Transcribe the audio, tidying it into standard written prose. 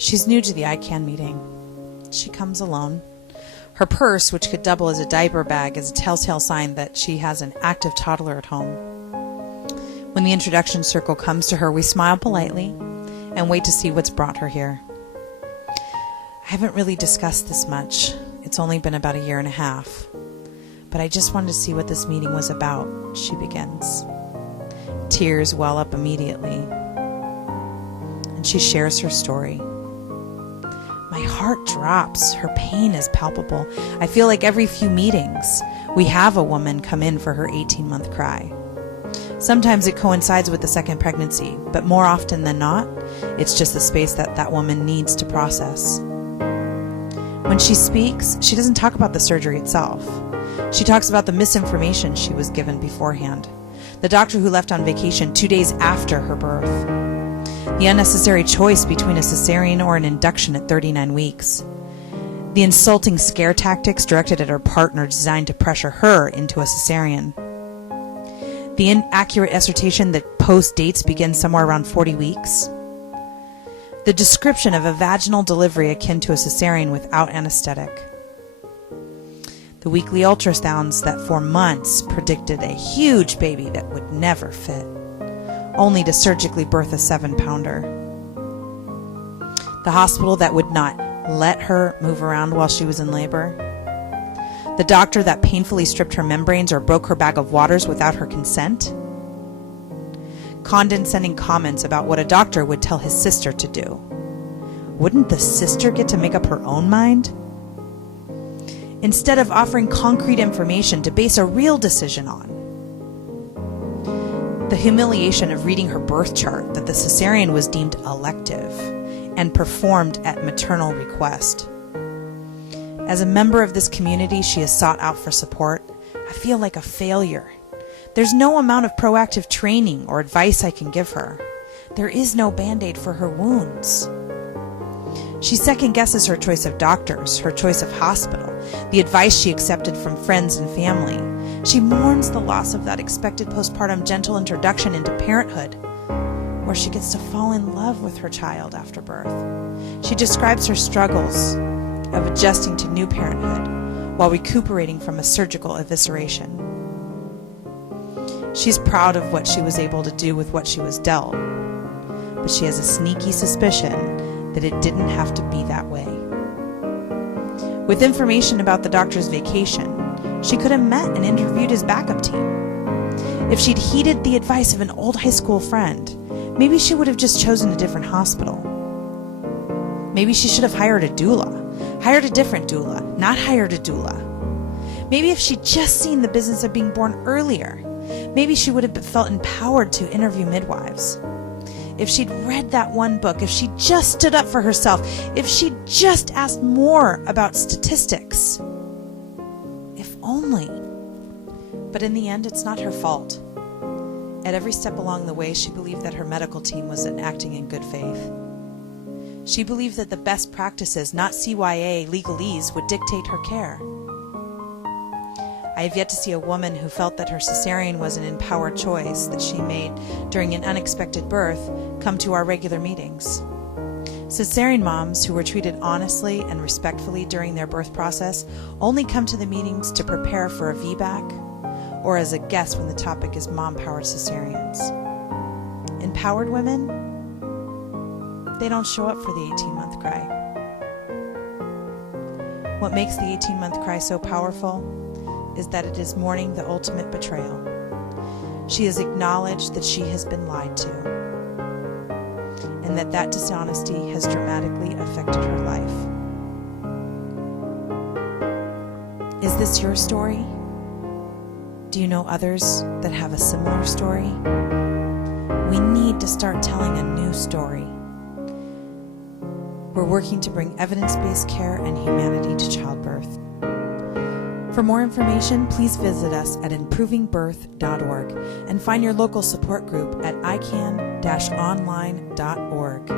She's new to the ICANN meeting. She comes alone. Her purse, which could double as a diaper bag, is a telltale sign that she has an active toddler at home. When the introduction circle comes to her, we smile politely and wait to see what's brought her here. I haven't really discussed this much. It's only been about 1.5 years. But I just wanted to see what this meeting was about, she begins. Tears well up immediately, and she shares her story. My heart drops. Her pain is palpable. I feel like every few meetings, we have a woman come in for her 18-month cry. Sometimes it coincides with the second pregnancy, but more often than not, it's just the space that woman needs to process. When she speaks, she doesn't talk about the surgery itself. She talks about the misinformation she was given beforehand. The doctor who left on vacation 2 days after her birth. The unnecessary choice between a cesarean or an induction at 39 weeks. The insulting scare tactics directed at her partner designed to pressure her into a cesarean. The inaccurate assertion that post dates begin somewhere around 40 weeks. The description of a vaginal delivery akin to a cesarean without anesthetic. The weekly ultrasounds that for months predicted a huge baby that would never fit, only to surgically birth a 7-pounder. The hospital that would not let her move around while she was in labor. The doctor that painfully stripped her membranes or broke her bag of waters without her consent. Condescending comments about what a doctor would tell his sister to do. Wouldn't the sister get to make up her own mind? Instead of offering concrete information to base a real decision on. The humiliation of reading her birth chart that the cesarean was deemed elective and performed at maternal request. As a member of this community she is sought out for support, I feel like a failure. There's no amount of proactive training or advice I can give her. There is no Band-Aid for her wounds. She second-guesses her choice of doctors, her choice of hospital, the advice she accepted from friends and family. She mourns the loss of that expected postpartum gentle introduction into parenthood, where she gets to fall in love with her child after birth. She describes her struggles of adjusting to new parenthood while recuperating from a surgical evisceration. She's proud of what she was able to do with what she was dealt, but she has a sneaky suspicion that it didn't have to be that way. With information about the doctor's vacation, she could have met and interviewed his backup team. If she'd heeded the advice of an old high school friend, maybe she would have just chosen a different hospital. Maybe she should have hired a doula. Hired a different doula, not hired a doula. Maybe if she'd just seen the business of being born earlier, maybe she would have felt empowered to interview midwives. If she'd read that one book, if she just stood up for herself, if she'd just asked more about statistics. If only. But in the end, it's not her fault. At every step along the way, she believed that her medical team was acting in good faith. She believed that the best practices, not CYA legalese, would dictate her care. I have yet to see a woman who felt that her cesarean was an empowered choice that she made during an unexpected birth come to our regular meetings. Cesarean moms who were treated honestly and respectfully during their birth process only come to the meetings to prepare for a VBAC or as a guest when the topic is mom-powered cesareans. Empowered women, they don't show up for the 18-month cry. What makes the 18-month cry so powerful is that it is mourning the ultimate betrayal. She has acknowledged that she has been lied to, and that dishonesty has dramatically affected her life. Is this your story? Do you know others that have a similar story? We need to start telling a new story. We're working to bring evidence-based care and humanity to childbirth. For more information, please visit us at improvingbirth.org and find your local support group at ican-online.org.